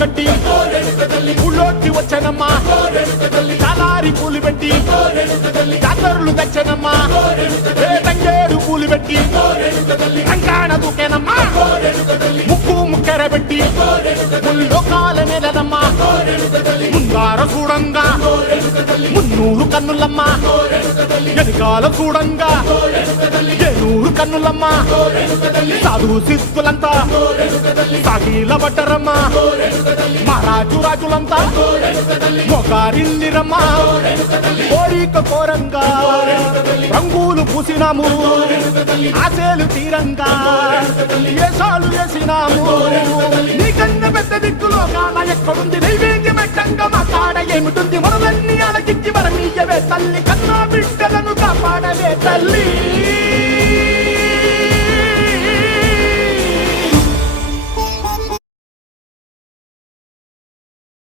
కట్టి ఊళ్ళోకి వచ్చానమ్మా చాలారి పూలు పెట్టి జాతరలు తెచ్చానమ్మా తంగేడు పూలు పెట్టి రంగాణ దూకేనమ్మా ముక్కు ముక్కెర పెట్టి ముల్లోకాల నేలనమ్మా ముందార చూడంగా మున్నూరు కన్నులమ్మా ఎనకాల చూడంగా ఏనూరు కన్నులమ్మా సాధు సిద్ధులంతా సాగిల పడ్డరమ్మా మహారాజు రాజులంతా మొగారిల్లిరమ్మా కోరిక కోరంగా రంగులు పూసినాము ఆశలు తీరంగా ఏసాలు వేసినాము నీకన్నా పెద్ద దిక్కులో కాన ఎక్కడుంది నైవేద్యం పెట్టంగా మా కాడ ఏమిటుంది మనలన్నీ అలకిచ్చి మరమీయవే తల్లి కన్నా బిడ్డలను కాపాడవే తల్లి